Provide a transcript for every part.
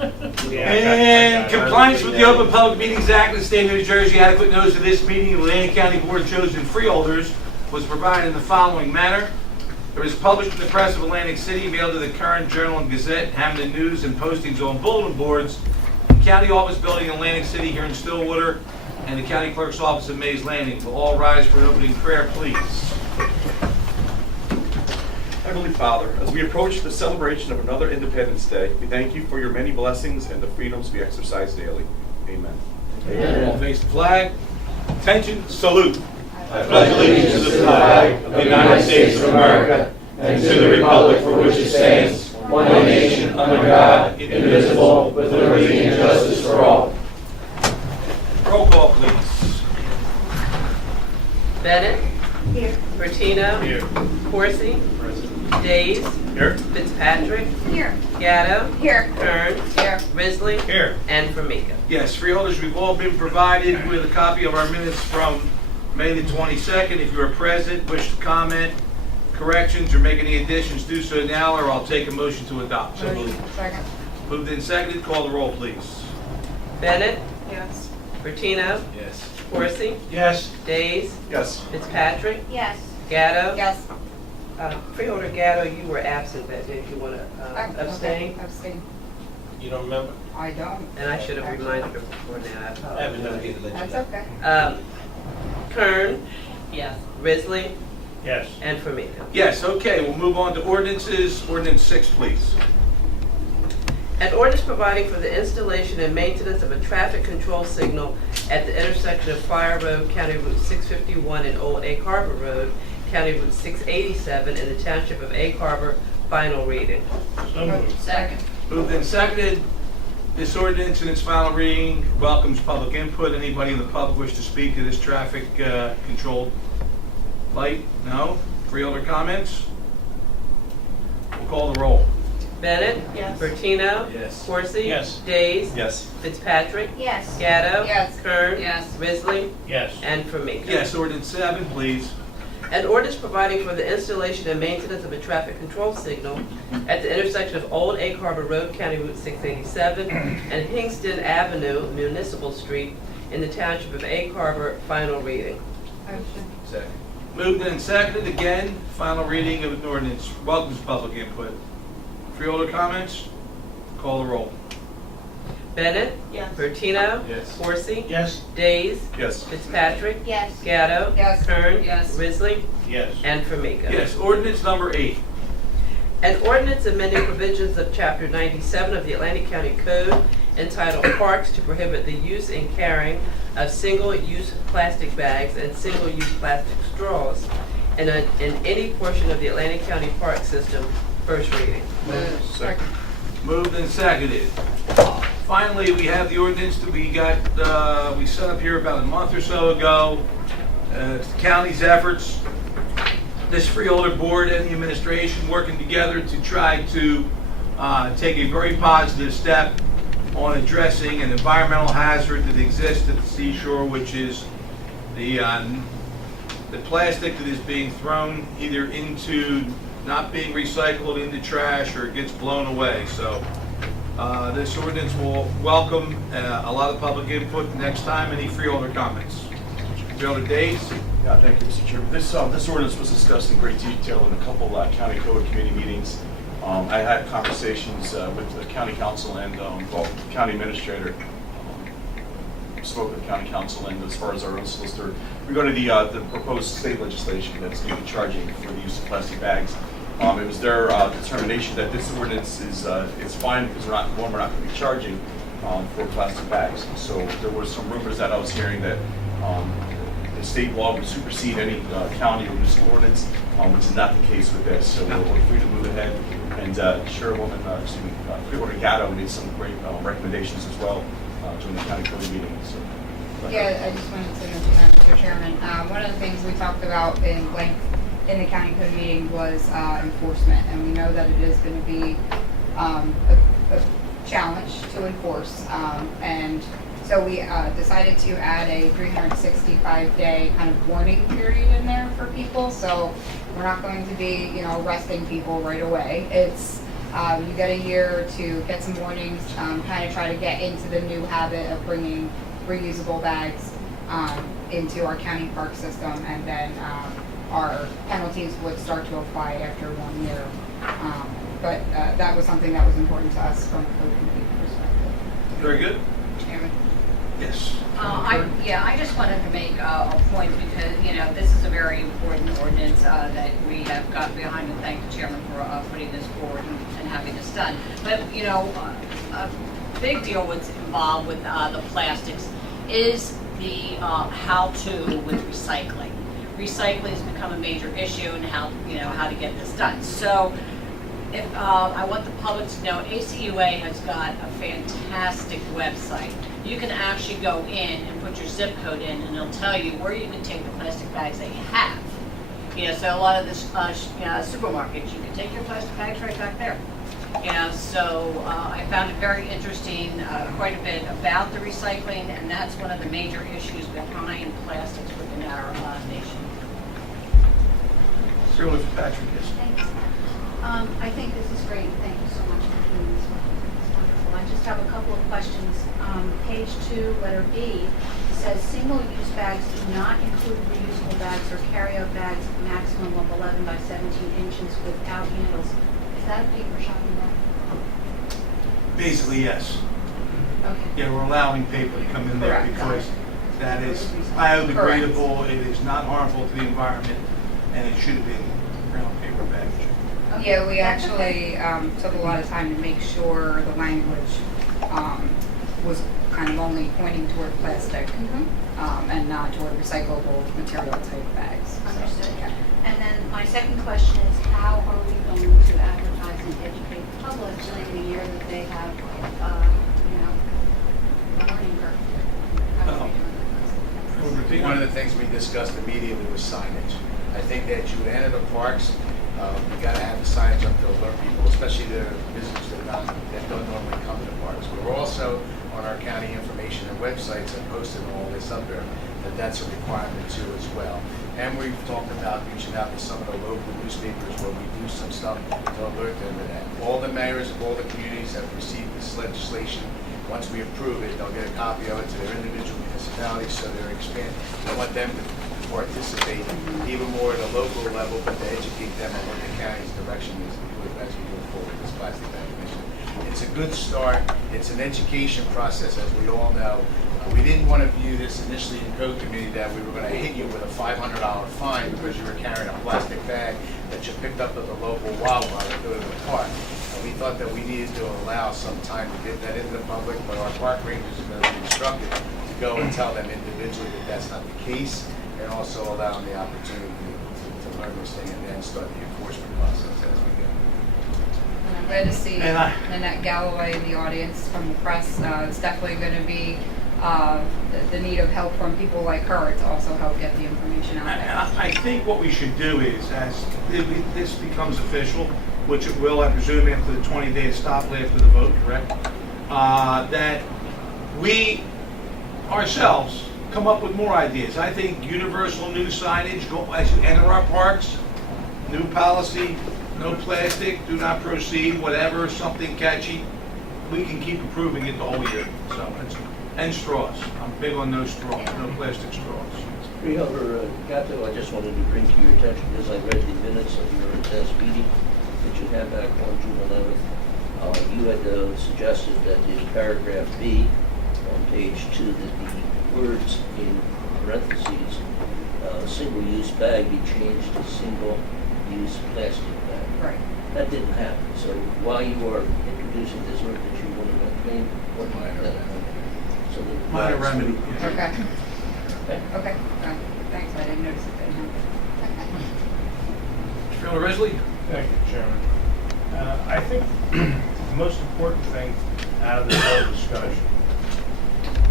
In compliance with the Open Public Meetings Act of the State of New Jersey, adequate notice of this meeting of the Atlantic County Board of Chosen Freeholders was provided in the following manner. It was published in the press of Atlantic City, mailed to the Current Journal and Gazette, Hamden News, and postings on bulletin boards, County Office Building in Atlantic City here in Stillwater, and the County Clerk's Office in Mays Landing. Will all rise for an opening prayer, please? Heavenly Father, as we approach the celebration of another Independence Day, we thank you for your many blessings and the freedoms we exercise daily. Amen. Amen. All face the flag. Attention, salute. I pledge allegiance to the flag of the United States of America and to the republic for which it stands, one nation, under God, indivisible, with liberty and justice for all. Roll call, please. Bennett. Here. Bertino. Here. Horsey. Days. Here. Fitzpatrick. Here. Gatto. Here. Kern. Here. Risley. Here. And Formica. Yes, freeholders, we've all been provided with a copy of our minutes from May the 22nd. If you are present, wish to comment, corrections, or make any additions, do so now, or I'll take a motion to adopt. So moved. Second. Moved and seconded. Call the roll, please. Bennett. Yes. Bertino. Yes. Horsey. Yes. Days. Yes. Fitzpatrick. Yes. Gatto. Yes. Freeholder Gatto, you were absent that day. Do you want to abstain? Okay. Abstain. You don't remember? I don't. And I should have reminded her before now. I apologize. That's okay. Kern. Yes. Risley. Yes. And Formica. Yes, okay, we'll move on to ordinances. Ordinance 6, please. An ordinance providing for the installation and maintenance of a traffic control signal at the intersection of Fire Road, County Route 651, and Old Egg Harbor Road, County Route 687, in the Township of Egg Harbor. Final reading. So moved. Second. Moved and seconded. This ordinance in its final reading welcomes public input. Anybody in the public wish to speak to this traffic controlled light? No? Freeholder comments? We'll call the roll. Bennett. Yes. Bertino. Yes. Horsey. Yes. Days. Yes. Fitzpatrick. Yes. Gatto. Yes. Kern. Yes. Risley. Yes. And Formica. Yes, ordinance 7, please. An ordinance providing for the installation and maintenance of a traffic control signal at the intersection of Old Egg Harbor Road, County Route 687, and Hingston Avenue, Municipal Street, in the Township of Egg Harbor. Final reading. Motion. Second. Moved and seconded again. Final reading of an ordinance welcomes public input. Freeholder comments? Call the roll. Bennett. Yes. Bertino. Yes. Horsey. Yes. Days. Yes. Fitzpatrick. Yes. Gatto. Yes. Kern. Yes. Risley. Yes. And Formica. Yes, ordinance number 8. An ordinance amending provisions of Chapter 97 of the Atlantic County Code entitled Parks to prohibit the use and carrying of single-use plastic bags and single-use plastic straws in any portion of the Atlantic County Park System. First reading. Second. Moved and seconded. Finally, we have the ordinance that we set up here about a month or so ago. It's the county's efforts, this freeholder board and the administration working together to try to take a very positive step on addressing an environmental hazard that exists at the seashore, which is the plastic that is being thrown either into not being recycled into trash or it gets blown away. So this ordinance will welcome a lot of public input next time. Any freeholder comments? Freeholder Days? Yeah, thank you, Mr. Chairman. This ordinance was discussed in great detail in a couple county code committee meetings. I had conversations with the county council and county administrator. Spoke with the county council and as far as our own solicitor regarding the proposed state legislation that's going to be charging for the use of plastic bags. It was their determination that this ordinance is fine because we're not going to be charging for plastic bags. So there were some rumors that I was hearing that the state law would supersede any county or municipal ordinance, which is not the case with this. So we're free to move ahead. And Chairwoman, Freeholder Gatto made some great recommendations as well during the county code meeting. So, Yeah, I just wanted to mention that, Mr. Chairman. One of the things we talked about in length in the county code meeting was enforcement, and we know that it is going to be a challenge to enforce. And so we decided to add a 365-day kind of warning period in there for people. So we're not going to be, arresting people right away. It's You get a year to get some warnings, kind of try to get into the new habit of bringing reusable bags into our county park system, and then our penalties would start to apply after 1 year. But that was something that was important to us from a code committee perspective. Very good. Chairman. Yes. I just wanted to make a point because, this is a very important ordinance that we have got behind, and thank the chairman for putting this forward and having this done. But, a big deal what's involved with the plastics is the how-to with recycling. Recycling has become a major issue, and how to get this done. So, if I want the public to know, ACUA has got a fantastic website. You can actually go in and put your zip code in, and it'll tell you where you can take the plastic bags that you have. So a lot of the supermarkets, you can take your plastic bags right back there. So I found it very interesting, quite a bit about the recycling, and that's one of the major issues behind plastics within our nation. Sir Patrick, yes. Thanks. I think this is great. Thank you so much for doing this. It's wonderful. I just have a couple of questions. Page 2, letter B, says single-use bags do not include reusable bags or carry-out bags maximum of 11 by 17 inches without handles. Is that a paper shopping bag? Basically, yes. Okay. Yeah, we're allowing paper to come in there Correct. because that is Correct. biodegradable, it is not harmful to the environment, and it should have been brown paper packaging. Okay. Yeah, we That's actually took a lot of time to make sure the language was kind of only pointing toward plastic and not toward recyclable material type bags. So, Understood. yeah. And then my second question is, how are we going to advertise and educate the public during the year that they have, a learning curve? How are we doing One of the things we discussed immediately was signage. I think that you would enter the parks, you gotta have the signage up to alert people, especially the visitors that don't normally come to the parks. We're also on our county information and websites and posting all this up there, that's a requirement too as well. And we've talked about reaching out to some of the local newspapers where we do some stuff to alert them to that. All the mayors of all the communities have received this legislation. Once we approve it, they'll get a copy of it to their individual municipalities, so they're expanding. We want them to participate even more at a local level, but to educate them on what the county's direction is as we move forward with this plastic bag initiative. It's a good start. It's an education process, as we all know. We didn't want to view this initially in code committee that we were going to hit you with a $500 fine because you were carrying a plastic bag that you picked up at the local Wawa to go to the park. And we thought that we needed to allow some time to get that into the public, but our park rangers are going to be instructed to go and tell them individually that that's not the case, and also allow them the opportunity to learn this thing and then start the enforcement process as we go. And I'm glad to see And I- Nanette Galloway in the audience from the press. It's definitely going to be the need of help from people like her to also help get the information out there. I think what we should do is, as this becomes official, which it will, I presume, after the 20-day stop after the vote, correct? That we ourselves come up with more ideas. I think universal new signage, go as you enter our parks, new policy, no plastic, do not proceed, whatever, something catchy. We can keep improving it the whole year. So, and straws. I'm big on no straws, no plastic straws. Freeholder Gatto, I just wanted to bring to your attention, as I read the minutes of your last meeting that you had back on June 11th, you had suggested that in paragraph B on page 2 that the words in parentheses, single-use bag be changed to single-use plastic bag. Right. That didn't happen. So while you are introducing this ordinance, you want to explain what that so that Minor remedy. Okay. Okay. Okay. Thanks. I didn't notice it didn't happen. Mr. Risley? Thank you, Chairman. I think the most important thing out of this whole discussion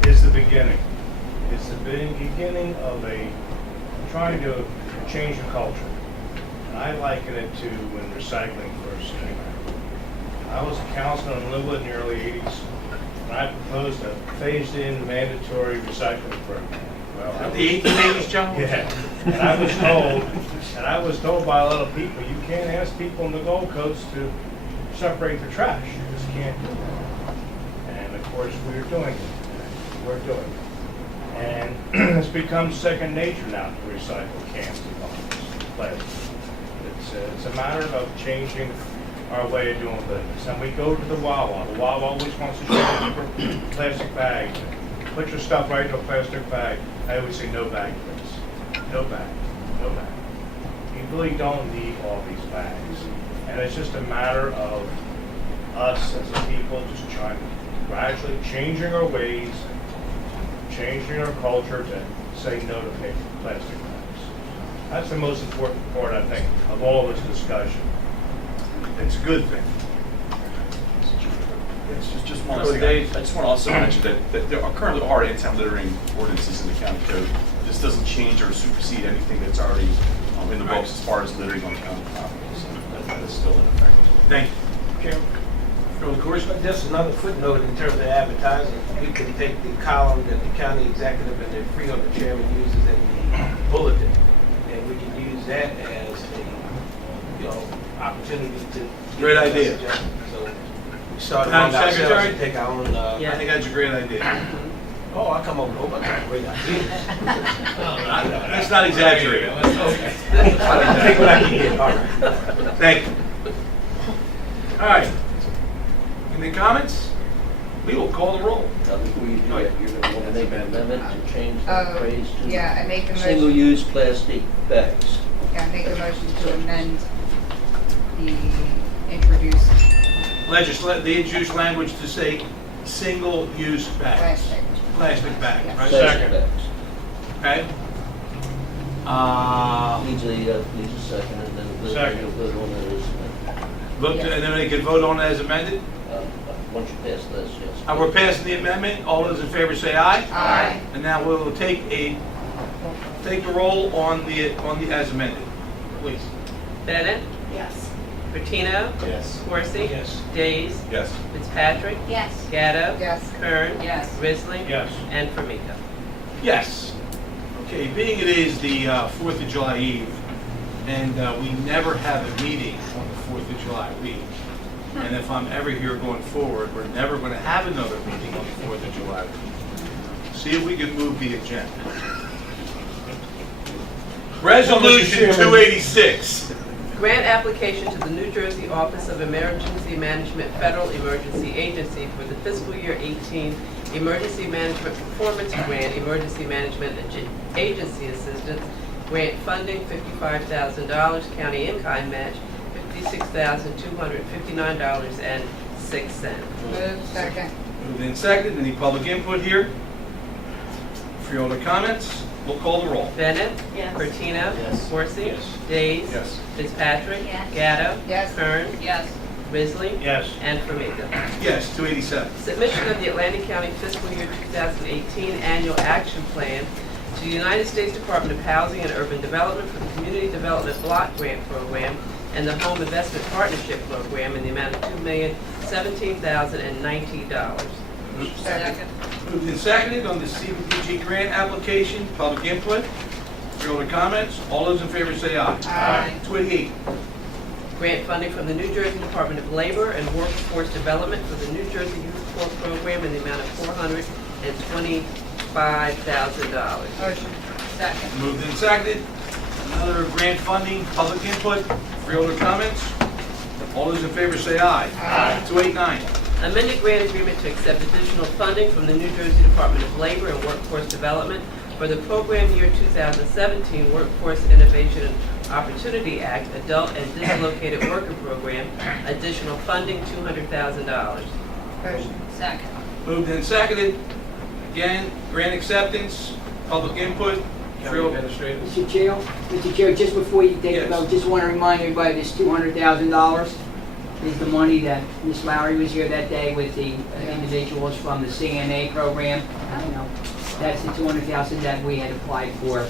is the beginning. It's the beginning of trying to change the culture. And I liken it to when recycling first came out. I was a councilman in Linwood in the early 80s, and I proposed a phased-in mandatory recycling program. Well, The 1880s, John? yeah, and I was told by a lot of people, you can't ask people in the Gold Coast to separate the trash. You just can't do that. And of course, we're doing it. We're doing it. And it's become second nature now to recycle cans and bottles, plastic. It's a matter of changing our way of doing business. And we go to the Wawa. The Wawa always wants to charge for plastic bags. Put your stuff right in a plastic bag. I always say no bag, please. No bag. No bag. You really don't need all these bags. And it's just a matter of us as a people just trying to gradually changing our ways, changing our culture to say no to plastic bags. That's the most important part, I think, of all this discussion. It's a good thing. Yes, just one last thing. I just want to also mention that there currently are anti-littering ordinances in the county code. This doesn't change or supersede anything that's already in the books as far as littering on county property. So that is still in effect. Thank you. Chairman, Of course, just another footnote in terms of advertising. We can take the column that the county executive and the freeholder chairman uses in the bulletin, and we can use that as a, opportunity to. Great idea. So we start Madam among ourselves Secretary? and take our own. I think that's a great idea. Oh, I come up with a whole bunch of great ideas. Let's not exaggerate. Okay. Take what I can get. All right. Thank you. All right. Any comments? We will call the roll. Before you do that, you're going to want to make an amendment and change the Oh, phrase to yeah, I make a motion. single-use plastic bags. Yeah, make a motion to amend the introduced The introduced language to say single-use bags. plastic. Plastic bag, right? Plastic bags. Okay. Needs a second, and then we'll Second. vote on it as amended. And then they can vote on it as amended. Once you pass this, yes. We're passing the amendment. All those in favor say aye. Aye. And now we'll take the roll on the as amended, please. Bennett, Yes. Bertino, Yes. Corsi. Yes. Yes. Days, Fitzpatrick, Yes. Gatto. Yes. Kern. Yes. Risley. Yes. And Formica. Yes. Okay, being it is the 4th of July Eve, and we never have a meeting on the 4th of July week, and if I'm ever here going forward, we're never going to have another meeting on the 4th of July week. See if we can move the agenda. Resolution 286. Grant application to the New Jersey Office of Emergency Management Federal Emergency Agency for the fiscal year 18 Emergency Management Performance Grant, Emergency Management Agency Assistance, grant funding $55,000, county in-kind match $56,259.06. Move, second. Moved and seconded. Any public input here? Freeholder comments? We'll call the roll. Bennett. Yes. Bertino. Yes. Corsi. Yes. Days. Yes. Fitzpatrick. Yes. Gatto. Yes. Kern. Yes. Risley. Yes. And Formica. Yes, 287. Submission of the Atlantic County Fiscal Year 2018 Annual Action Plan to the United States Department of Housing and Urban Development for the Community Development Block Grant Program and the Home Investment Partnership Program in the amount of $2,017,090. Second. Moved and seconded on the CDBG grant application. Public input? Freeholder comments? All those in favor say aye. Aye. 288. Grant funding from the New Jersey Department of Labor and Workforce Development for the New Jersey Youth Corps Program in the amount of $425,000. Motion. Second. Moved and seconded. Another grant funding. Public input? Freeholder comments? All those in favor say aye. Aye. 289. Amended grant agreement to accept additional funding from the New Jersey Department of Labor and Workforce Development for the program year 2017 Workforce Innovation and Opportunity Act Adult and Dislocated Worker Program. Additional funding, $200,000. Motion. Second. Moved and seconded. Again, grant acceptance. Public input? County Freeholder. administrator. Mr. Chair, just before you take Yes. a vote, just want to remind everybody this $200,000 is the money that Ms. Lowry was here that day with the individuals from the CNA program. You know, that's the $200,000 that we had applied for.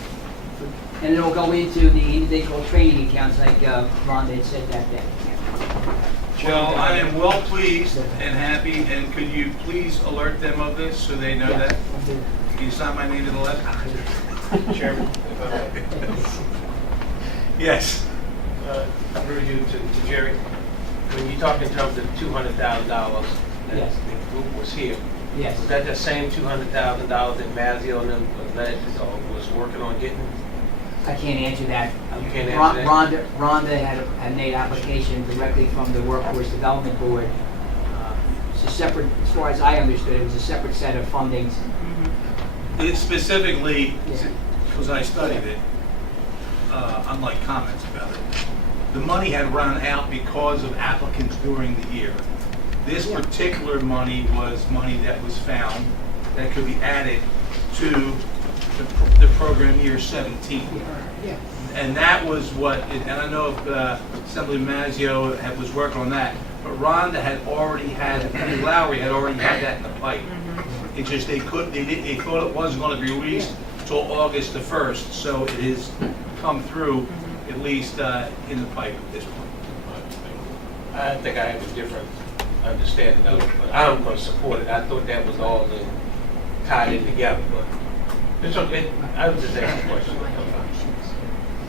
And it'll go into the individual training accounts like Rhonda had said that day. Well, I am well pleased and happy, and could you please alert them of this so they know that? Can you sign my name to the left? Chairman, if I may. Yes. Through you to Jerry. when you talk in terms of $200,000 that Yes. the group was here, Yes. was that the same $200,000 that Mazzio and them alleged or was working on getting? I can't answer that. You can't answer that? Rhonda had made application directly from the Workforce Development Board. It's a separate, as far as I understood, it was a separate set of fundings. It specifically, because I studied it, unlike comments about it, the money had run out because of applicants during the year. This particular money was money that was found that could be added to the program year 17. Yeah. And that was what, and I know if Assemblyman Mazzio was working on that, but Rhonda had already had, and Lowry had already had that in the pipe. It's just they thought it wasn't going to be released until August the 1st, so it has come through at least in the pipe at this point. I think I have a different understanding of it, but I'm going to support it. I thought that was all tied in together, but it's okay. I was just asking a question.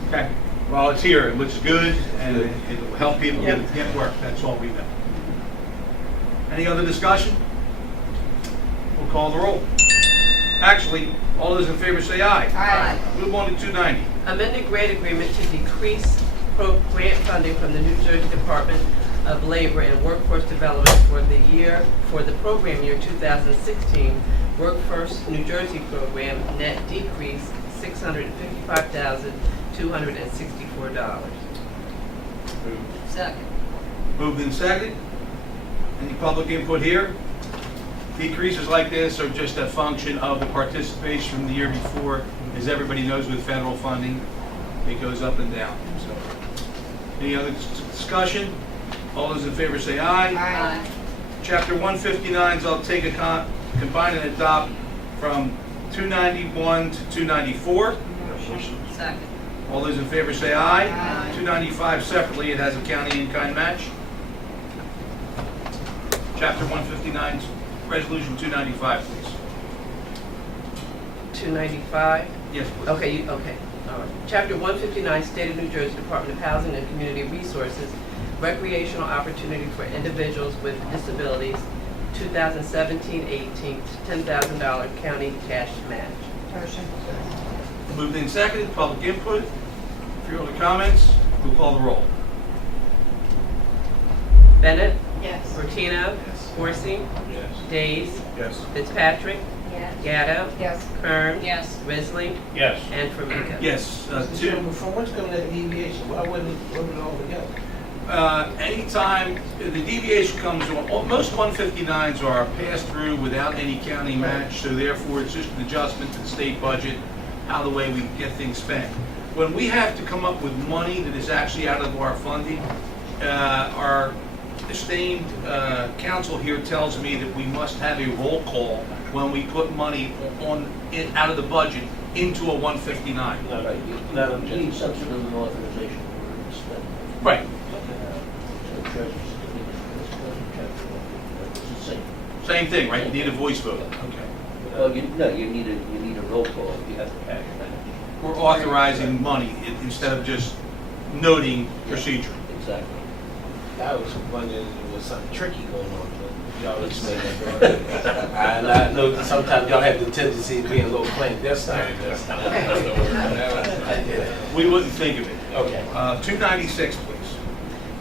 Okay. Well, it's here, it looks good, and it will help people get work, that's all we know. Any other discussion? We'll call the roll. Actually, all those in favor say aye. Aye. Move on to 290. Amended grant agreement to decrease grant funding from the New Jersey Department of Labor and Workforce Development for the program year 2016 Workforce New Jersey program, net decrease $655,264. Second. Moved and seconded. Any public input here? Decreases like this are just a function of the participation from the year before. As everybody knows with federal funding, it goes up and down. So, any other discussion? All those in favor say aye. Aye. Chapter 159s, I'll take combine and adopt from 291 to 294. Second. All those in favor say aye. Aye. 295 separately, it has a county in-kind match. Chapter 159, resolution 295, please. 295. Yes, please. Okay, okay. All right. Chapter 159, State of New Jersey Department of Housing and Community Resources, recreational opportunity for individuals with disabilities, 2017-18, $10,000 county cash match. Motion. Moved and seconded, public input. If you have any comments, we'll call the roll. Bennett, Yes. Bertino, Yes. Horsey, Yes. Days, Yes. Fitzpatrick, Yes. Gatto, Yes. Kern, Yes. Risley, Yes. and Formica. Yes, Mr. Chairman, from what's coming that deviation? Why wouldn't it lump it all together? anytime the deviation comes on, most 159s are passed through without any county match, so therefore it's just an adjustment to the state budget, how the way we get things spent. When we have to come up with money that is actually out of our funding, our esteemed council here tells me that we must have a roll call when we put money out of the budget into a 159. No, You need some sort of an authorization to spend. Right. So treasurer's certificate, it's the same. Same thing, right? You need a voice vote. Okay. Well, you need a roll call if you have the cash match. We're authorizing money instead of just noting procedure. Exactly. I was wondering if there was something tricky going on, but y'all Let's explain make that. that. And I know that sometimes y'all have the tendency of being a little clandestine. We wouldn't think of it. Okay. 296, please.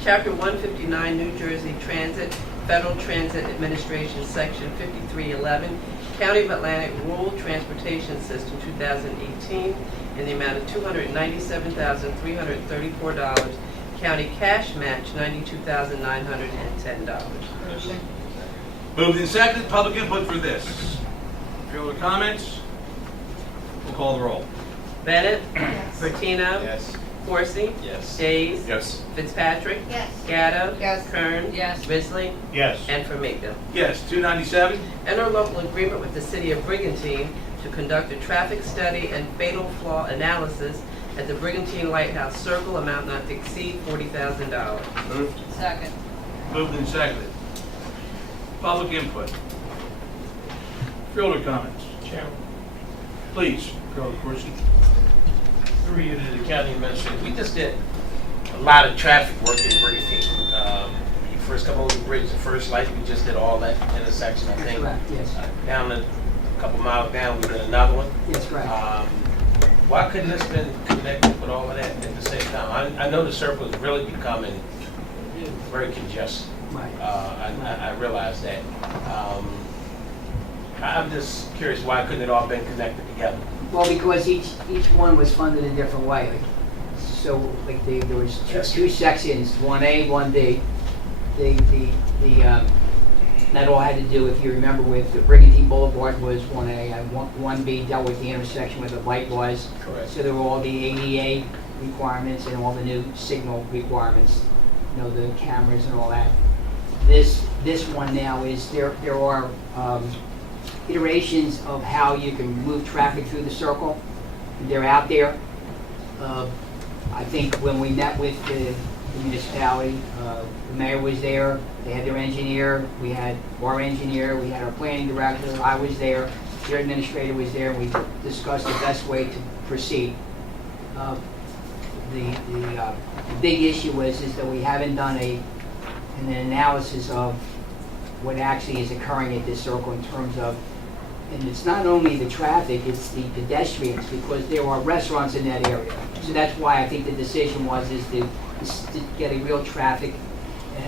Chapter 159, New Jersey Transit, Federal Transit Administration, Section 5311, County of Atlantic Rural Transportation System 2018, in the amount of $297,334. County cash match, $92,910. Motion. Moved and seconded. Public input for this. If you have any comments, we'll call the roll. Bennett, Yes. Bertino, Yes. Horsey, Yes. Days, Yes. Fitzpatrick, Yes. Gatto, Yes. Kern, Yes. Risley, Yes. and Formica. Yes, 297. Enter local agreement with the City of Brigantine to conduct a traffic study and fatal flaw analysis at the Brigantine Lighthouse Circle, amount not to exceed $40,000. Moved. Second. Moved and seconded. Public input. Fielder comments. Chairman. Please, Fielder Corsi. Through you to the county administrator, we just did a lot of traffic work in Brigantine. first come over the bridge, the first light, we just did all that intersection, I think. Correct, yes. Down a couple miles down, we did another one. Yes, right. Why couldn't this been connected with all of that at the same time? I know the circle is really becoming very congested. Right. I realize that. I'm just curious, why couldn't it all been connected together? Well, because each one was funded a different way. So, like, there was two sections, 1A, 1B. That all had to do, if you remember, with the Brigantine Boulevard was 1A, and 1B dealt with the intersection where the light was. Correct. So there were all the ADA requirements and all the new signal requirements, you know, the cameras and all that. This one now is, there are iterations of how you can move traffic through the circle. They're out there. I think when we met with the municipality, the mayor was there, they had their engineer, we had our engineer, we had our planning director, I was there, your administrator was there, and we discussed the best way to proceed. The big issue is that we haven't done an analysis of what actually is occurring at this circle in terms of, and it's not only the traffic, it's the pedestrians, because there are restaurants in that area. So that's why I think the decision was to get a real traffic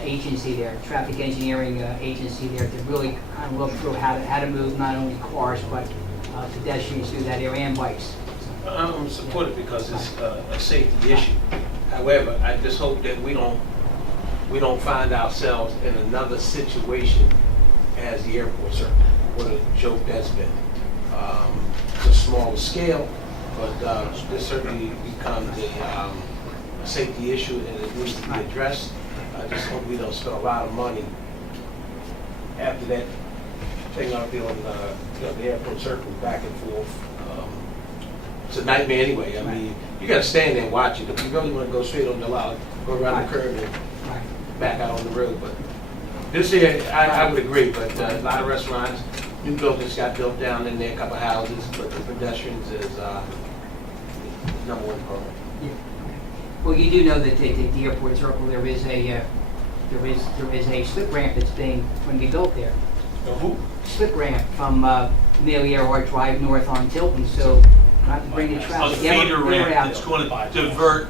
agency there, traffic engineering agency there, to really kind of look through how to move not only cars but pedestrians through that area and bikes. I'm supportive because it's a safety issue. However, I just hope that we don't find ourselves in another situation as the airport circle. What a joke that's been. It's a smaller scale, but this certainly becomes a safety issue and it needs to be addressed. I just hope we don't spend a lot of money after that thing out there on the airport circle back and forth. It's a nightmare anyway. I mean, you got to stand there and watch it. If you really want to go straight on the line, go around the curve and back out on the road. But this here, I would agree, but a lot of restaurants, new buildings got built down in there, a couple houses, but the pedestrians is number one problem. Yeah. Well, you do know that at the airport circle there is a slip ramp that's going to be built there. Who? Slip ramp from Amelia Earhart Drive north on Tilton, so you have to bring the A traffic. feeder ramp that's going to divert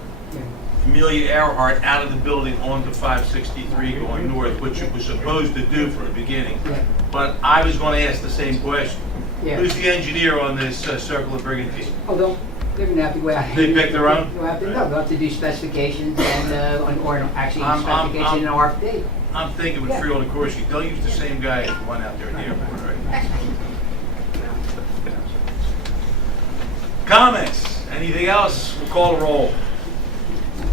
Amelia Earhart out of the building onto 563 going north, which it was supposed to do from the beginning. Yeah. But I was going to ask the same question. Yeah. Who's the engineer on this Circle of Brigantine? Oh, they're going to have to go out. They pick their own? They'll have to do specifications and, or actually specifications in RFP. I'm thinking with Freeholder Meeting, they'll use the same guy as the one out there in the airport, right? Comments? Anything else? We'll call a roll.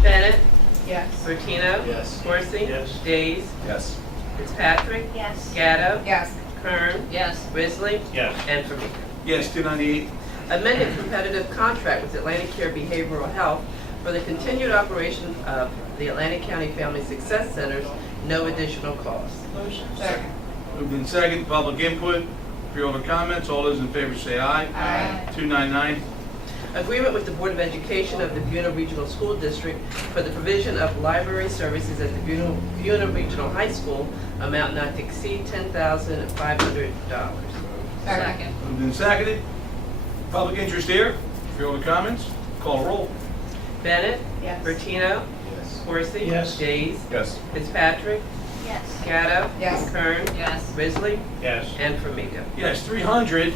Bennett? Yes. Bertino? Yes. Corsi? Yes. Days? Yes. Fitzpatrick? Yes. Gatto? Yes. Kern? Yes. Risley? Yes. And Formica. Yes, 298. Amended competitive contract with Atlantic Care Behavioral Health for the continued operation of the Atlantic County Family Success Centers, no additional cost. Second. Moved in second, public input. Freeholder comments, all those in favor say aye. Aye. 299. Agreement with the Board of Education of the Buena Regional School District for the provision of library services at the Buena Regional High School, amount not to exceed $10,500. Second. Moved and seconded. Public interest here. Freeholder comments, call a roll. Bennett? Yes. Bertino? Yes. Corsi? Yes. Days? Yes. Fitzpatrick? Yes. Gatto? Yes. Kern? Yes. Risley? Yes. And Formica. Yes, 300.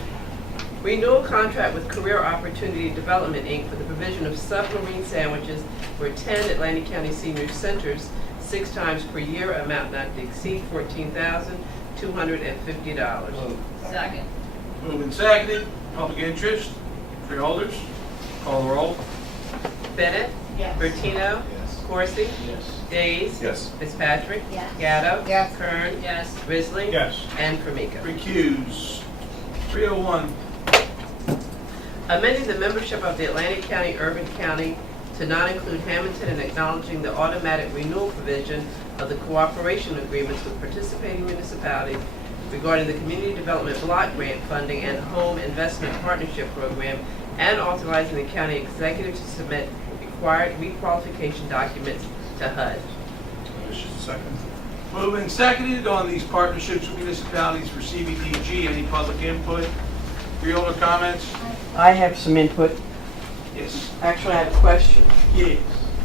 Renewal contract with Career Opportunity Development, Inc. for the provision of submarine sandwiches for 10 Atlantic County Senior Centers, 6 times per year, amount not to exceed $14,250. Second. Moved and seconded. Public interest. Freeholders, call the roll. Bennett? Yes. Bertino? Yes. Corsi? Yes. Days? Yes. Fitzpatrick? Yes. Gatto? Yes. Kern? Yes. Risley? Yes. And Formica. Recuse. 301. Amending the membership of the Atlantic County Urban County to not include Hamilton and acknowledging the automatic renewal provision of the cooperation agreements with participating municipalities regarding the Community Development Block Grant Funding and Home Investment Partnership Program, and authorizing the county executive to submit required requalification documents to HUD. Second. Moving and seconded on these partnerships with municipalities for CBDG. Any public input? Freeholder comments? I have some input. Yes. Actually, I have a question. Yes.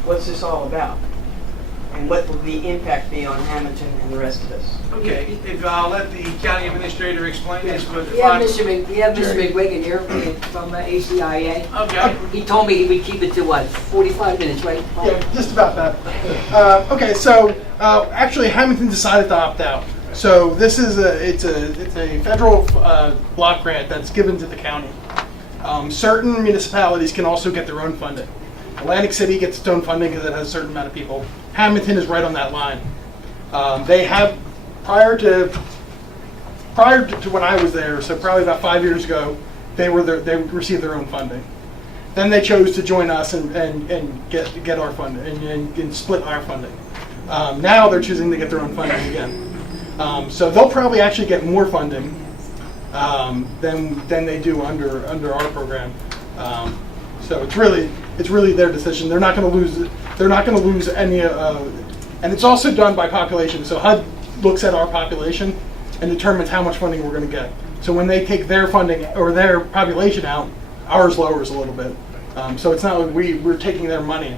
What's this all about? And what will the impact be on Hamilton and the rest of us? Okay, if I'll let the county administrator explain this, but if We have I... Mr. McWigan here from ACIA. Okay. He told me he would keep it to what, 45 minutes, right? Yeah, just about that. Okay, so actually Hamilton decided to opt out. So this is it's a federal block grant that's given to the county. Certain municipalities can also get their own funding. Atlantic City gets its own funding because it has a certain amount of people. Hamilton is right on that line. They have prior to when I was there, so probably about 5 years ago, they received their own funding. Then they chose to join us and get our funding and split our funding. Now they're choosing to get their own funding again. So they'll probably actually get more funding than they do under our program. So it's really their decision. They're not going to lose. They're not going to lose any. And it's also done by population. So HUD looks at our population and determines how much funding we're going to get. So when they take their funding or their population out, ours lowers a little bit. So it's not like we're taking their money.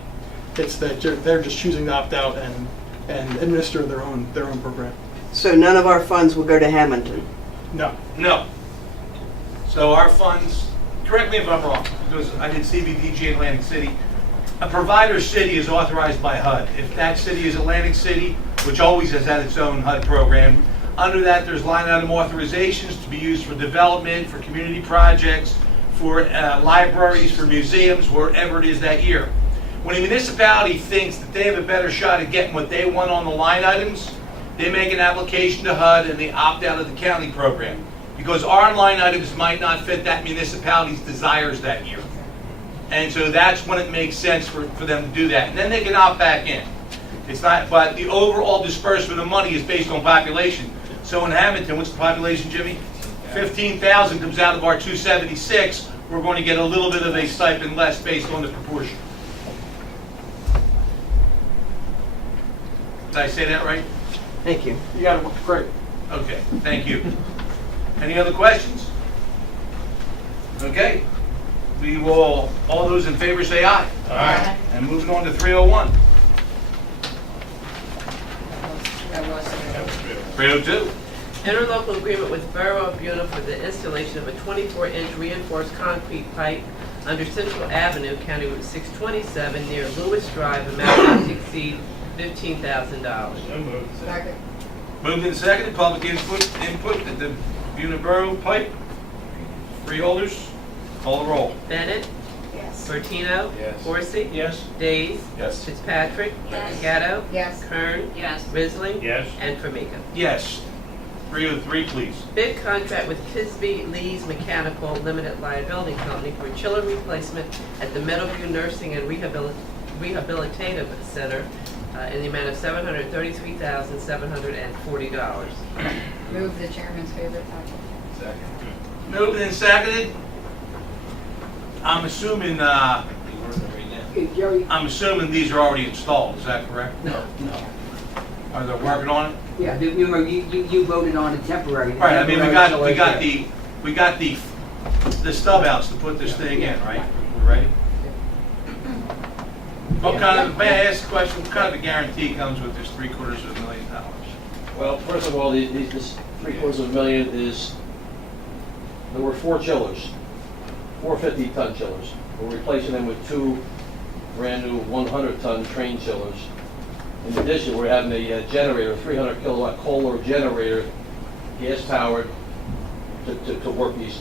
It's that they're just choosing to opt out and administer their own program. So none of our funds will go to Hamilton? No. No. So our funds, correct me if I'm wrong, because I did CBDG in Atlantic City. A provider city is authorized by HUD. If that city is Atlantic City, which always has had its own HUD program, under that there's line item authorizations to be used for development, for community projects, for libraries, for museums, wherever it is that year. When a municipality thinks that they have a better shot at getting what they want on the line items, they make an application to HUD and they opt out of the county program. Because our line items might not fit that municipality's desires that year. And so that's when it makes sense for them to do that. And then they can opt back in. It's not, but the overall disbursement of money is based on population. So in Hamilton, what's the population, Jimmy? 15,000 comes out of our 276. We're going to get a little bit of a stipend less based on the proportion. Did I say that right? Thank you. You got it. Great. Okay, thank you. Any other questions? Okay. We will, all those in favor say aye. Aye. And moving on to 301. That was 302. Interlocal agreement with Borough of Buena for the installation of a 24-inch reinforced concrete pipe under Central Avenue, County Route 627, near Lewis Drive, amount not to exceed $15,000. So moved. Second. Moved and seconded, public input at the Buena Borough pipe. Freeholders, call the roll. Bennett, Yes. Bertino, Yes. Horsey, Yes. Days, Yes. Fitzpatrick, Yes. Gatto, Yes. Kern, yes. Risley, Yes. and Formica. Yes. 303, please. Bid contract with Tisby Lee's Mechanical Limited Liability Company for chiller replacement at the Meadowview Nursing and Rehabilitative Center in the amount of $733,740. Move the chairman's favorite topic. Second. Moved and seconded. I'm assuming, Okay, Jerry, I'm assuming these are already installed, is that correct? no. Are they working on it? Yeah, remember, you voted on a temporary. All right, I mean, we temporary got solution. the stub outs to put this thing in, right? We're ready? What kind of, may I ask a question, what kind of a guarantee comes with this $750,000? Well, first of all, this $750,000 is, there were 4 chillers, 4 50-ton chillers. We're replacing them with 2 brand-new 100-ton train chillers. In addition, we're having a generator, 300 kilowatt Kohler generator, gas-powered, to work these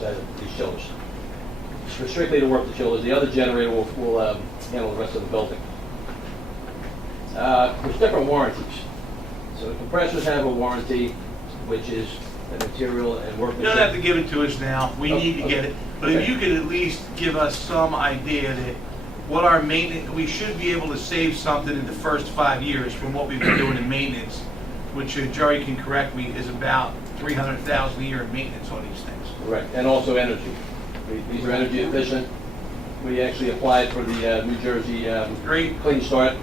chillers. Strictly to work the chillers. The other generator will handle the rest of the building. There's different warranties. So the compressors have a warranty, which is the material and workmanship. You don't have to give it to us now, we need to get it. But if Okay. you could at least give us some idea that what our maintenance, we should be able to save something in the first 5 years from what we've been doing in maintenance, which Jerry can correct me, is about $300,000 a year in maintenance on these things. Correct, and also energy. These are energy efficient. We actually applied for the New Jersey Great. Clean Start,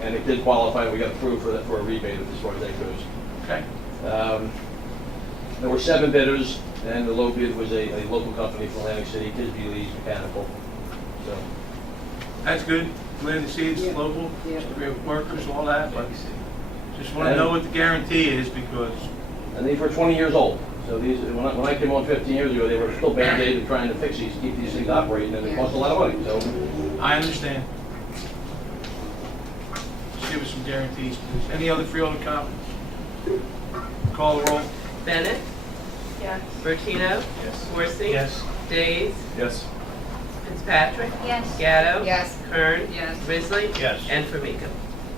and it did qualify. We got approved for a rebate as far as that goes. Okay. There were 7 bidders, and the low bid was a local company from Atlantic City, Tisby Lee's Mechanical. So, That's good. Glad to see it's Yeah. local, Yeah. workers, all that, but just want to know what the guarantee is because, and these were 20 years old. So these, when I came on 15 years ago, they were still band-aid and trying to fix these, keep these things operating, and it cost a lot of money. So, I understand. Just give us some guarantees, please. Any other Freeholder comments? Call the roll. Bennett? Yes. Bertino? Yes. Corsi? Yes. Days? Yes. Fitzpatrick? Yes. Gatto? Yes. Kern? Yes. Risley? Yes. And Formica.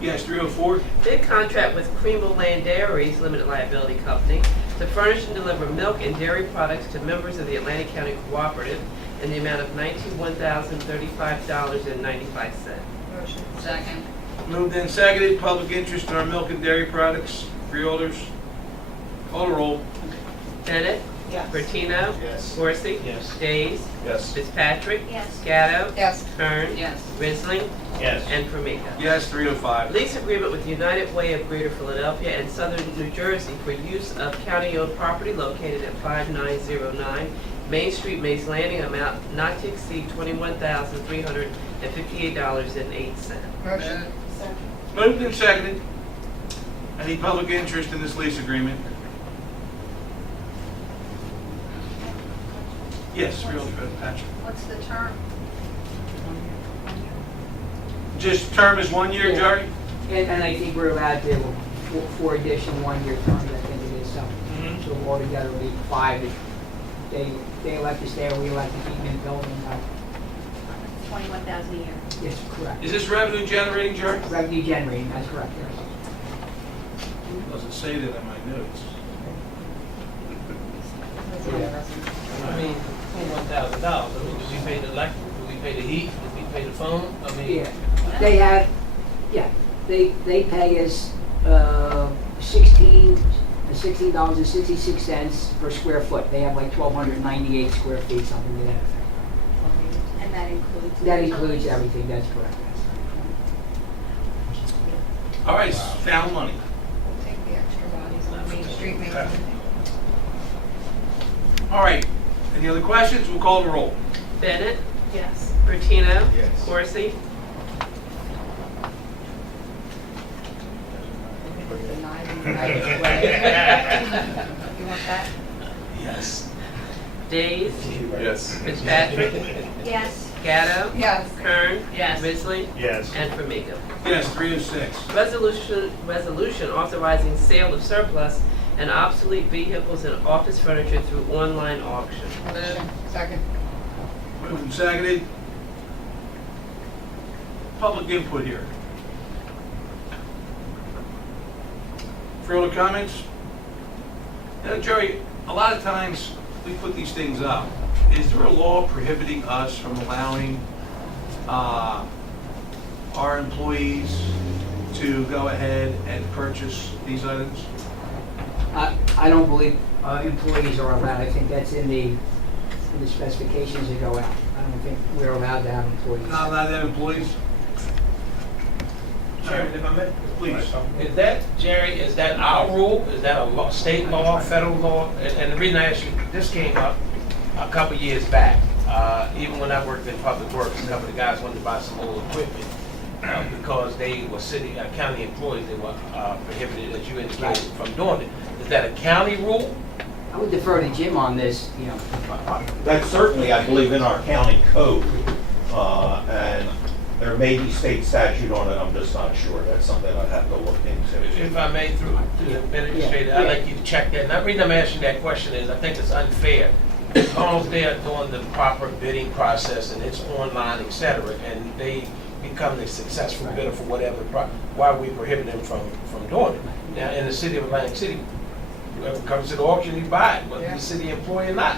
Yes, 304. Bid contract with Creamville Land Dairies Limited Liability Company to furnish and deliver milk and dairy products to members of the Atlantic County Cooperative in the amount of $91,035.95. Motion. Second. Moved and seconded. Public interest in our milk and dairy products. Freeholders. Call the roll. Bennett? Yes. Bertino? Yes. Corsi? Yes. Days? Yes. Fitzpatrick? Yes. Gatto? Yes. Kern? Yes. Risley? Yes. And Formica. Yes, 305. Lease agreement with United Way of Greater Philadelphia and Southern New Jersey for use of county-owned property located at 5909 Main Street, Mays Landing, amount not to exceed $21,358.08. Motion. Moved and seconded. Any public interest in this lease agreement? Yes, Freeholder Patrick. What's the term? Just term is 1 year, Yeah. Jerry? And I think we're allowed to, for additional 1-year terms, I think it is, so. So altogether it'll be 5 if they elect to stay or we elect to keep them in the building. 21,000 a year. Yes, correct. Is this revenue generating, Jerry? Revenue generating, that's correct, yes. Doesn't say that in my notes. I mean, $21,000. I mean, do we pay the electric? Do we pay the heat? Do we pay the phone? I mean, Yeah, they have, they pay us $16.66 per square foot. They have like 1,298 square feet, something to that effect. And that includes? That includes everything, that's correct. All right, found money. Take the extra bodies on Main Street, make them. All right, any other questions? We'll call the roll. Bennett? Yes. Bertino? Yes. Corsi? Deny the United Way. You want that? Yes. Days? Yes. Fitzpatrick? Yes. Gatto? Yes. Kern? Yes. Risley? yes. And Formica. Yes, 306. Resolution authorizing sale of surplus and obsolete vehicles and office furniture through online auction. Motion. Second. Moved and seconded. Public input here. Further comments? You know, Jerry, a lot of times we put these things up. Is there a law prohibiting us from allowing our employees to go ahead and purchase these items? I don't believe employees are allowed. I think that's in the specifications that go out. I don't think we're allowed to have employees. Not allowed to have employees? Chairman, if I may? Please. Is that, Jerry, is that our rule? Is that a law, state law, federal law? And the reason I ask you, this came up a couple years back. Even when I worked in public works, a couple of guys wanted to buy some old equipment because they were county employees. They were prohibited, as you indicated, from doing it. Is that a county rule? I would defer to Jim on this, you know. That's certainly, I believe, in our county code, and there may be state statute on it, I'm just not sure. That's something I'd have to look into. If I may, through the administrator, I'd like you to check that. And the reason I'm asking that question is I think it's unfair. As long as they are doing the proper bidding process and it's online, et cetera, and they become the successful bidder for whatever, why we prohibit them from doing it? Now, in the city of Atlantic City, whoever comes to the auction, you buy it, whether you're a city employee or not.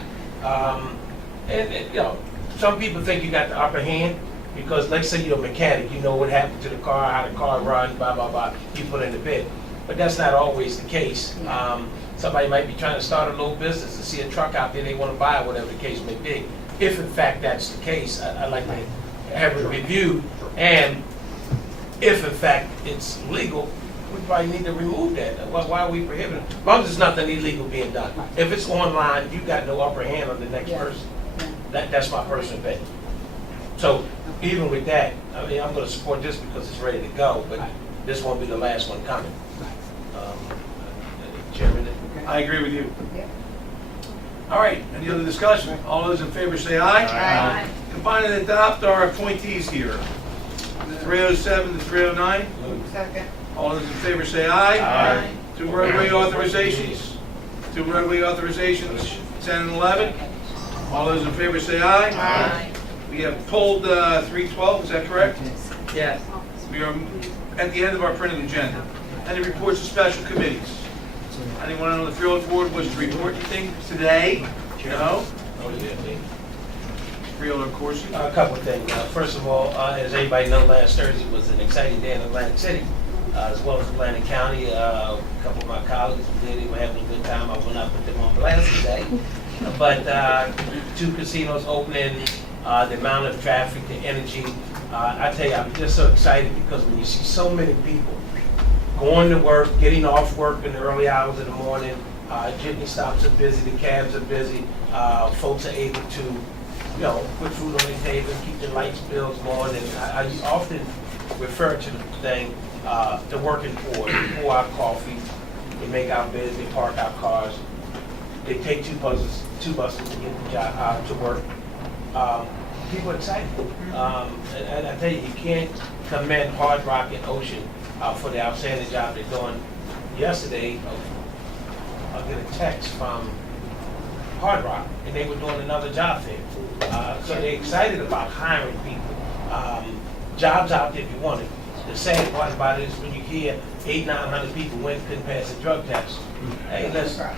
And you know, some people think you got the upper hand because, let's say you're a mechanic, you know what happened to the car, how the car runs, blah, blah, blah, you put in the bid. But that's not always the case. Somebody might be trying to start a little business and see a truck out there they want to buy, whatever the case may be. If in fact that's the case, I'd like to have it reviewed. And if in fact it's legal, we probably need to remove that. Why are we prohibiting? As long as there's nothing illegal being done. If it's online, you got no upper hand on the next person. That's my personal opinion. So even with that, I mean, I'm gonna support this because it's ready to go, but this won't be the last one coming. Chairman? I agree with you. Yeah. All right, any other discussion? All those in favor say aye. Aye. Combine and adopt our appointees here. 307 to 309. Second. All those in favor say aye. Aye. Two roadway authorizations. 10 and 11. All those in favor say aye. Aye. We have pulled 312, is that correct? Yes. We are at the end of our printed agenda. Any reports of special committees? Anyone on the Freeholder Board wish to report anything today? No? Oh, yeah, me. Freeholder Corsi? A couple of things. First of all, as everybody knows, last Thursday was an exciting day in Atlantic City, as well as Atlantic County. A couple of my colleagues were there. They were having a good time. I will not put them on blast today. But 2 casinos opening, the amount of traffic, the energy. I tell you, I'm just so excited because when you see so many people going to work, getting off work in the early hours of the morning, jitney stops are busy, the cabs are busy, folks are able to, put food on the table, keep the lights bills going, and I often refer to the thing, the working poor. They pour out coffee, they make our beds, they park our cars, they take two buses to get the job to work. People are excited, and I tell you, you can't commend Hard Rock and Ocean for the outstanding job they're doing. Yesterday, I get a text from Hard Rock, and they were doing another job there. So they're excited about hiring people. Jobs out there if you want it. The sad part about it is when you hear 800-900 people couldn't pass a drug test. Hey, listen,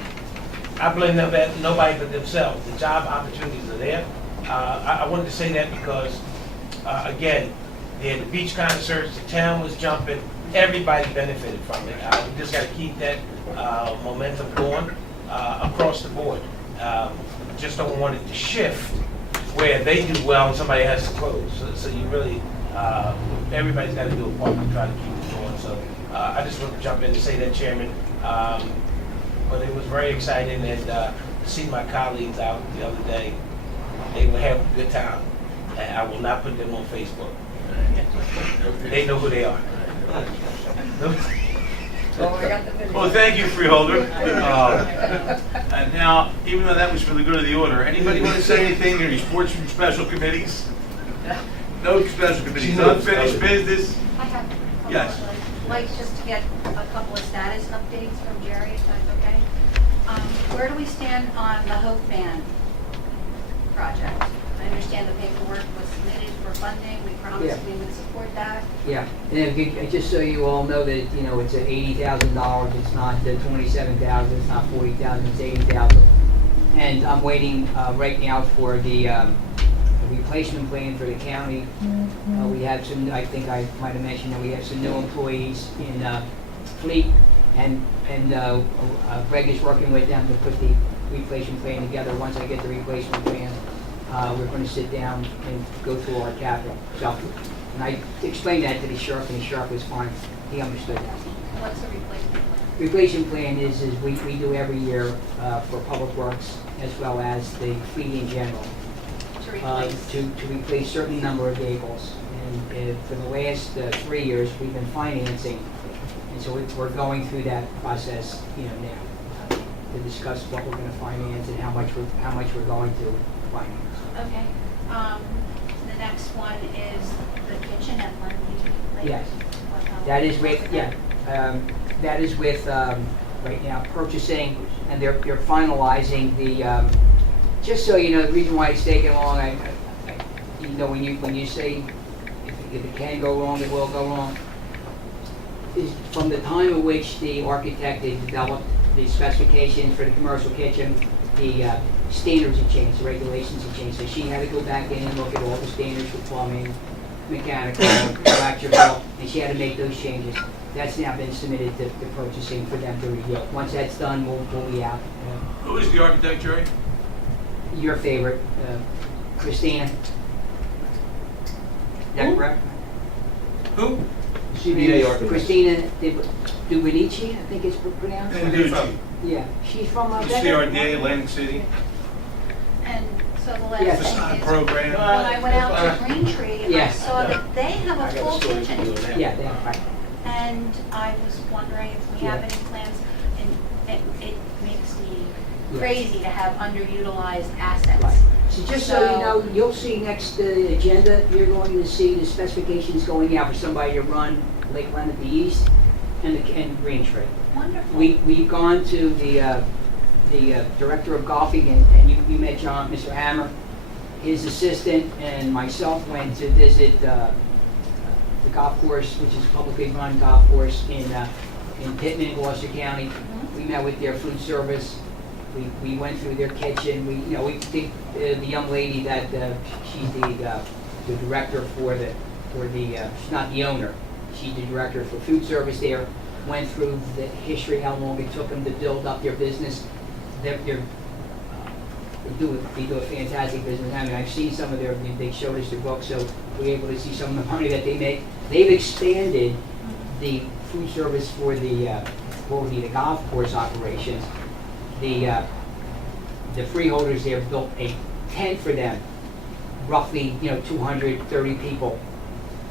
I blame nobody but themselves. The job opportunities are there. I wanted to say that because, again, they had the beach concerts, the town was jumping, everybody benefited from it. We just got to keep that momentum going across the board. Just don't want it to shift where they do well and somebody has to close. So you really, everybody's got to do a part to try to keep it going. So I just want to jump in and say that, Chairman. But it was very exciting, and to see my colleagues out the other day, they were having a good time. And I will not put them on Facebook. They know who they are. Well, thank you, Freeholder. And now, even though that was for the good of the order, anybody want to say anything in reports from special committees? No special committees. Unfinished business? I have a couple Yes. of, like, just to get a couple of status updates from Jerry, if that's okay. Where do we stand on the Hope Band project? I understand the paperwork was submitted for funding. We promised we would support that. Yeah, and if just so you all know that, it's $80,000, it's not the $27,000, it's not $40,000, it's $80,000. And I'm waiting right now for the replacement plan for the county. We have some, I think I might have mentioned that we have some new employees in fleet, and Greg is working with them to put the replacement plan together. Once I get the replacement plan, we're going to sit down and go through our capital. So, and I explained that to the sheriff, and the sheriff was fine. He understood that. What's the replacement plan? Replacement plan is we do every year for Public Works as well as the fleet in general. To replace certain number of vehicles. And for the last 3 years, we've been financing. And so we're going through that process, now to discuss what we're going to finance and how much we're going to finance. Okay. The next one is the kitchen at Lundy Lake. Yes. That is with, that is with, right now, purchasing, and they're finalizing the, just so you know, the reason why it's taking long, when you say if it can go wrong, it will go wrong, is from the time at which the architect had developed the specifications for the commercial kitchen, the standards have changed, the regulations have changed. So she had to go back in and look at all the standards for plumbing, mechanical, electrical, and she had to make those changes. That's now been submitted to purchasing for them to review. Once that's done, we'll be out. Who is the architect, Jerry? Your favorite, Christina. Is that correct? Who? CBA architect. Christina, Dubinici, I think it's pronounced. And Gucci, Yeah, she's from CRDA, Atlantic City, And so the Yes. last facade thing is, program. when I went out to Green Tree, I Yes. saw that they have I a got full a story to kitchen. do on that. Yeah, they are, right. And I was wondering if we have Yeah. any plans, and it makes me Yeah. crazy to have underutilized assets. Right. So just so you know, you'll see next agenda, you're going to see the specifications going out for somebody to run Lake Leonard East and Green Tree. Wonderful. We've gone to the director of golfing, and you met John, Mr. Hammer, his assistant, and myself went to visit the golf course, which is a publicly run golf course in Pittman, Gloucester County. We met with their food service. We went through their kitchen. We think the young lady that she's the director for the she's not the owner. She's the director for food service there. Went through the history, how long it took them to build up their business. They do a fantastic business. I mean, I've seen some of they showed us their books, so we're able to see some of the money that they make. They've expanded the food service for the golf course operations. The freeholders there built a tent for them, roughly 230 people,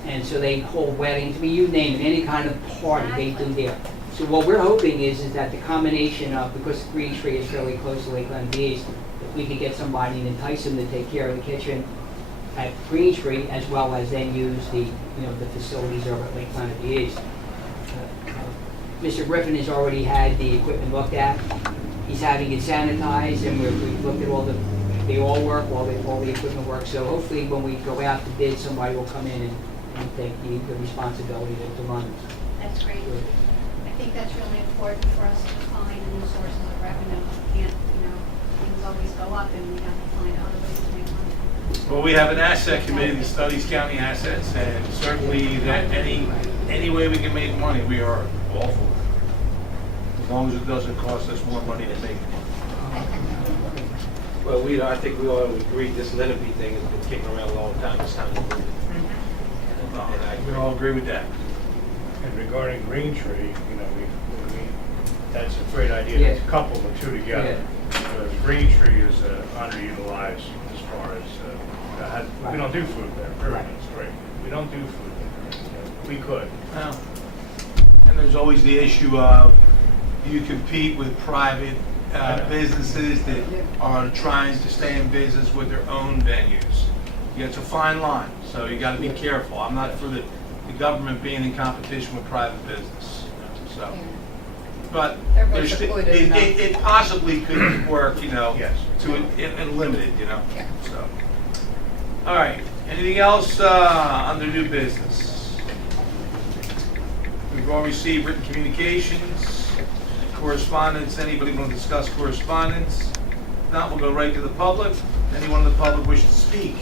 and so they hold weddings. I mean, you name it, any kind of party they do there. So what we're hoping is that the combination of, because Green Tree is fairly close to Lake Leonard East, if we could get somebody and entice them to take care of the kitchen at Green Tree, as well as then use the facilities over at Lake Leonard East. Mr. Griffin has already had the equipment looked at. He's having it sanitized, and we've looked at they all work, all the equipment works. So hopefully when we go out to bid, somebody will come in and take the responsibility to run. That's great. I think that's really important for us to find new sources of revenue. We can't, things always go up, and we have to find other ways to make money. Well, we have an asset committee that studies county assets, and certainly that any way we can make money, we are all for it. As long as it doesn't cost us more money to make. Well, I think we all agree this Lenape thing has been kicking around a long time. It's time to move it. We all agree with that. And regarding Green Tree, that's a great idea to couple the two together. Because Green Tree is underutilized as far as, we don't do food there, everything's great. We don't do food there. We could. Well, and there's always the issue of you compete with private businesses that are trying to stay in business with their own venues. It's a fine line, so you got to be careful. I'm not for the government being in competition with private business. So, but it possibly could work, Yes. to and limited, So, all right. Anything else under new business? We've all received written communications, correspondence. Anybody want to discuss correspondence? If not, we'll go right to the public. Anyone in the public wish to speak,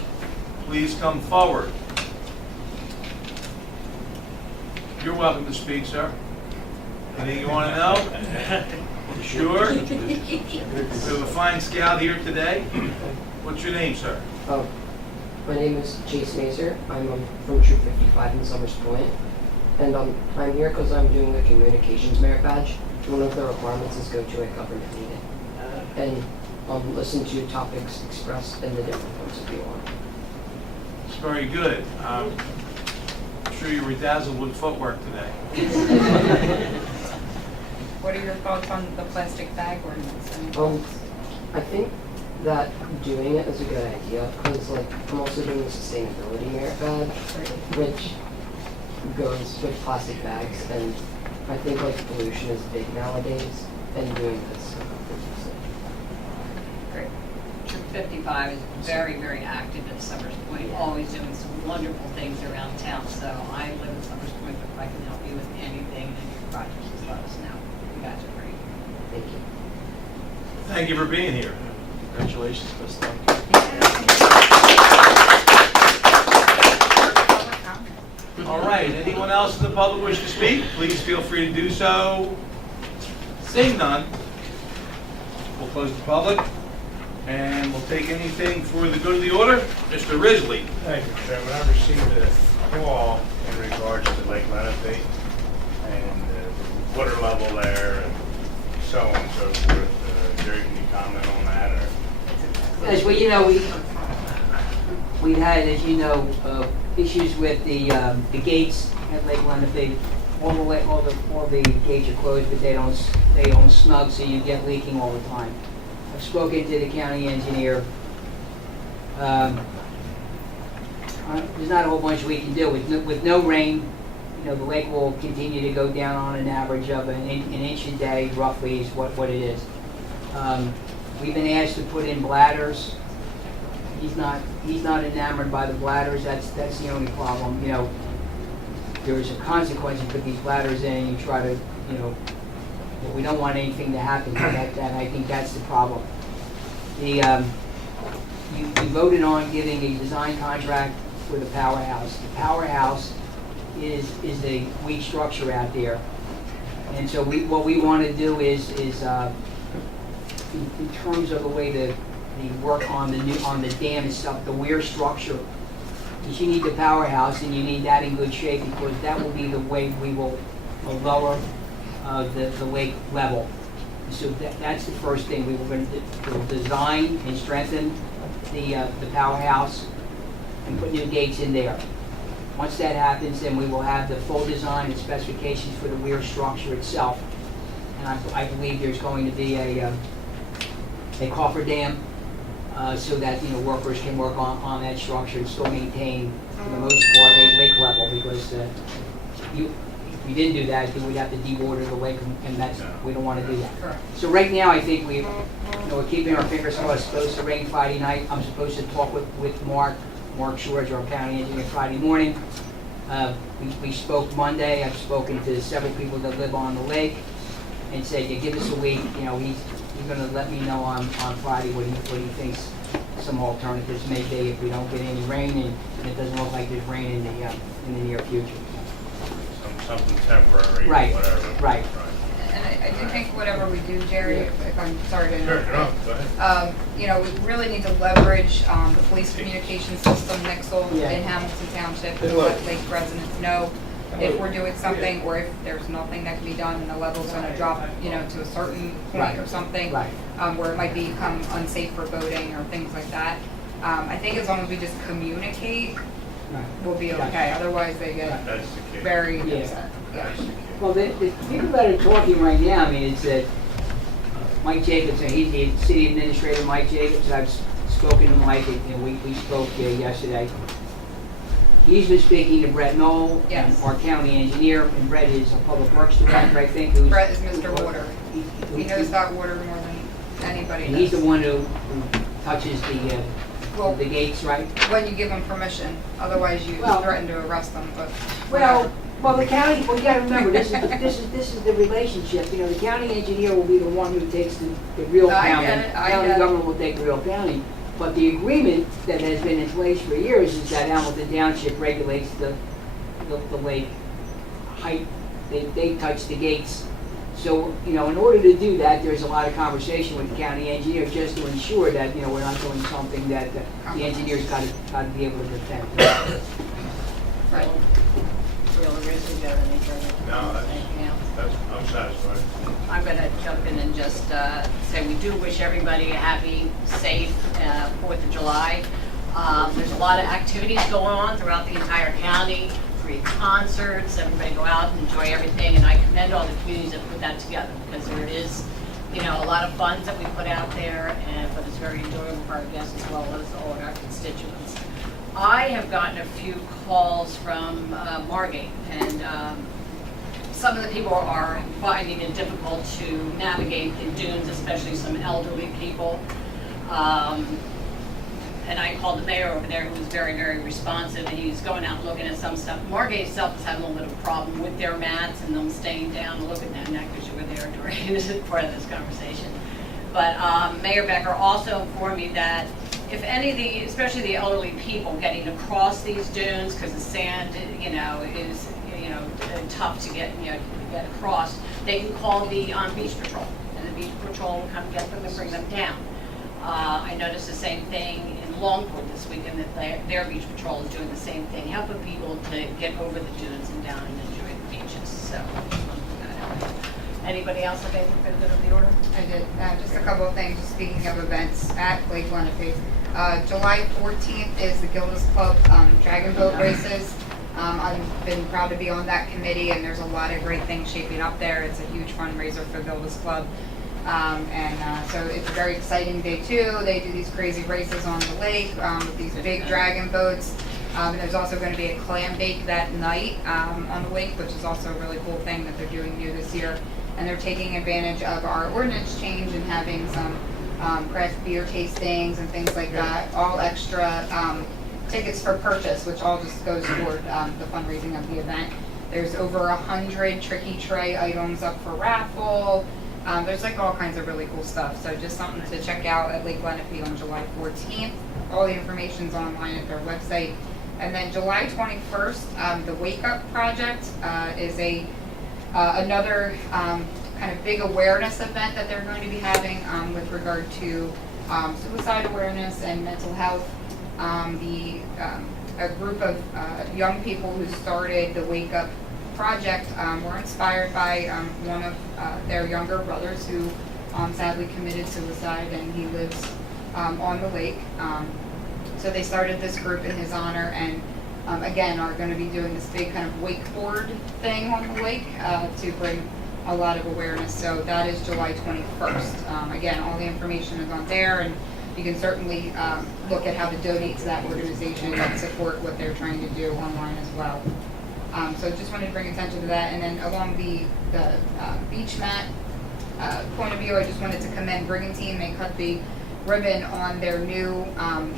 please come forward. You're welcome to speak, sir. Anything you want to know? Sure. We have a fine scout here today. What's your name, sir? My name is Chase Mazer. I'm from Troop 55 in Summers Point. And I'm here because I'm doing the communications merit badge. One of the requirements is go to a government meeting and listen to topics expressed in the different points of view on it. It's very good. I'm sure you were dazzled with footwork today. What are your thoughts on the plastic bag ordinance? I think that doing it is a good idea because, I'm also doing the sustainability merit badge, which goes with plastic bags, and I think pollution is big nowadays, and doing this could reduce it. Great. Troop 55 is very, very active at Summers Point, always doing some wonderful things around town. So I live in Summers Point, but if I can help you with anything in your projects, just let us know. You guys are great. Thank you. Thank you for being here. Congratulations, best luck. All right, anyone else in the public wish to speak? Please feel free to do so. Seeing none, we'll close the public, and we'll take anything for the good of the order. Mr. Risley. Thank you, Chairman. I received a call in regards to Lake Lenape and water level there and so on and so forth. Jerry, can you comment on that or? As well, we've had, as you know, issues with the gates at Lake Lenape. All the gates are closed, but they don't snug, so you get leaking all the time. I've spoken to the county engineer. There's not a whole bunch we can do. With no rain, the lake will continue to go down on an average of an inch a day, roughly is what it is. We've been asked to put in bladders. He's not enamored by the bladders. That's the only problem. There's a consequence. You put these bladders in and you try to, we don't want anything to happen to that. I think that's the problem. You voted on giving a design contract for the powerhouse. The powerhouse is a weak structure out there, and so what we want to do is in terms of the way the work on the dam and stuff, the weir structure. You need the powerhouse, and you need that in good shape because that will be the way we will lower the lake level. So that's the first thing. We were going to design and strengthen the powerhouse and put new gates in there. Once that happens, then we will have the full design and specifications for the weir structure itself. And I believe there's going to be a coffer-dam so that workers can work on that structure and still maintain, for the most part, a lake level because if we didn't do that, then we'd have to dewater the lake, and we don't want to do that. So right now, I think we're keeping our fingers crossed. It's supposed to rain Friday night. I'm supposed to talk with Mark Shores, our county engineer, Friday morning. We spoke Monday. I've spoken to several people that live on the lake and said, give us a week. He's going to let me know on Friday what he thinks some alternatives may be if we don't get any rain, and it doesn't look like there's rain in the near future. Something temporary, Right, whatever. right. And I do think whatever we do, Jerry, if I'm sorry to interrupt. Sure, no, go ahead. We really need to leverage the police communication system, Nixle, in Hamilton Township, and let Lake residents know if we're doing something or if there's nothing that can be done and the level's going to drop, to a certain point or something, where it might become unsafe for boating or things like that. I think as long as we just communicate, we'll be okay. Otherwise, they get very upset. Well, the people that are talking right now, it's that Mike Jacobs, and he's the city administrator, Mike Jacobs. I've spoken to Mike, and we spoke yesterday. He's been speaking to Brett Knoll, our county engineer, and Brett is a public works director, I think. Brett is Mr. Water. He knows about water more than anybody and does. He's the one who touches the gates, right? When you give them permission, otherwise you threaten to arrest them. But well, the county. Well, you got to remember this is the relationship. The county engineer will be the one who takes the real county. County government will take the real county. But the agreement that has been in place for years is that Hamilton Township regulates the lake height. They touch the gates. So, in order to do that, there's a lot of conversation with the county engineer just to ensure that, we're not doing something that the engineer's got to be able to defend. Right. Real original, do you have any further? No, anything else? I'm satisfied. I'm going to jump in and just say we do wish everybody a happy, safe 4th of July. There's a lot of activities going on throughout the entire county, free concerts, everybody go out and enjoy everything, and I commend all the communities that put that together because there is, a lot of funds that we put out there, but it's very enjoyable for our guests as well as all of our constituents. I have gotten a few calls from Margate, and some of the people are finding it difficult to navigate the dunes, especially some elderly people. And I called the mayor over there, who was very, very responsive, and he's going out looking at some stuff. Margate itself is having a little bit of a problem with their mats and them staying down and looking at that because you were there during this part of this conversation. But Mayor Becker also informed me that if any of the, especially the elderly people getting across these dunes, because the sand, is tough to get across, they can call the beach patrol, and the beach patrol will come get them and bring them down. I noticed the same thing in Longport this weekend, that their beach patrol is doing the same thing, helping people to get over the dunes and down and enjoy the beaches. So, just want to put that out there. Anybody else have anything for the good of the order? I did, just a couple of things, speaking of events at Lake Lenape. July 14th is the Gildas Club Dragon Boat Races. I've been proud to be on that committee, and there's a lot of great things shaping up there. It's a huge fundraiser for Gildas Club. So it's a very exciting day too. They do these crazy races on the lake with these big dragon boats. And there's also going to be a clam bake that night on the lake, which is also a really cool thing that they're doing new this year. And they're taking advantage of our ordinance change and having some craft beer tastings and things like that, all extra tickets for purchase, which all just goes toward the fundraising of the event. There's over 100 tricky tray items up for raffle. There's like all kinds of really cool stuff. So just something to check out at Lake Lenape on July 14th. All the information's online at their website. And then July 21st, the Wake Up Project is another kind of big awareness event that they're going to be having with regard to suicide awareness and mental health. A group of young people who started the Wake Up Project were inspired by one of their younger brothers who sadly committed suicide, and he lives on the lake. So they started this group in his honor, and again are going to be doing this big kind of wakeboard thing on the lake to bring a lot of awareness. So that is July 21st. Again, all the information is on there, and you can certainly look at how to donate to that organization and support what they're trying to do online as well. So just wanted to bring attention to that. And then along the beach mat point of view, I just wanted to commend Brigantine. They cut the ribbon on their new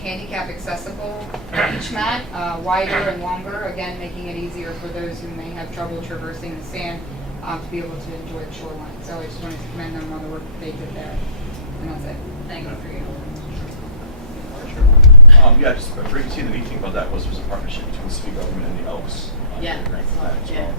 handicap accessible beach mat, wider and longer, again making it easier for those who may have trouble traversing the sand to be able to enjoy the shoreline. So I just wanted to commend them on the work that they did there. And that's it. Thank you for your. Yeah, just a brief, the neat thing about that was there was a partnership between the city government and the Elks. Yeah, Grant for that as yeah.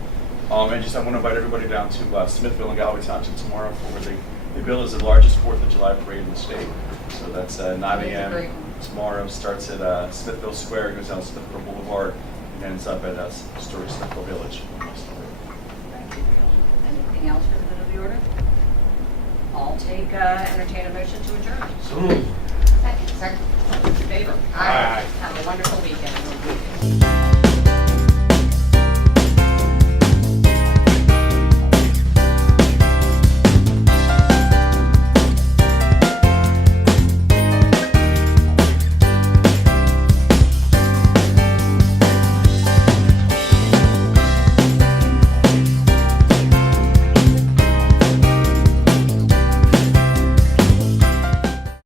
well. And just I want to invite everybody down to Smithville and Galloway Township tomorrow for where they bill as the largest 4th of July parade in the state. So that's 9 a.m. tomorrow. Starts at Smithville Square, goes down Smithville Boulevard, and ends up at historic Smithville Village. Thank you. Anything else for the good of the order? I'll take entertain a motion to adjourn. So moved. Second. All in favor? Aye. Have a wonderful weekend.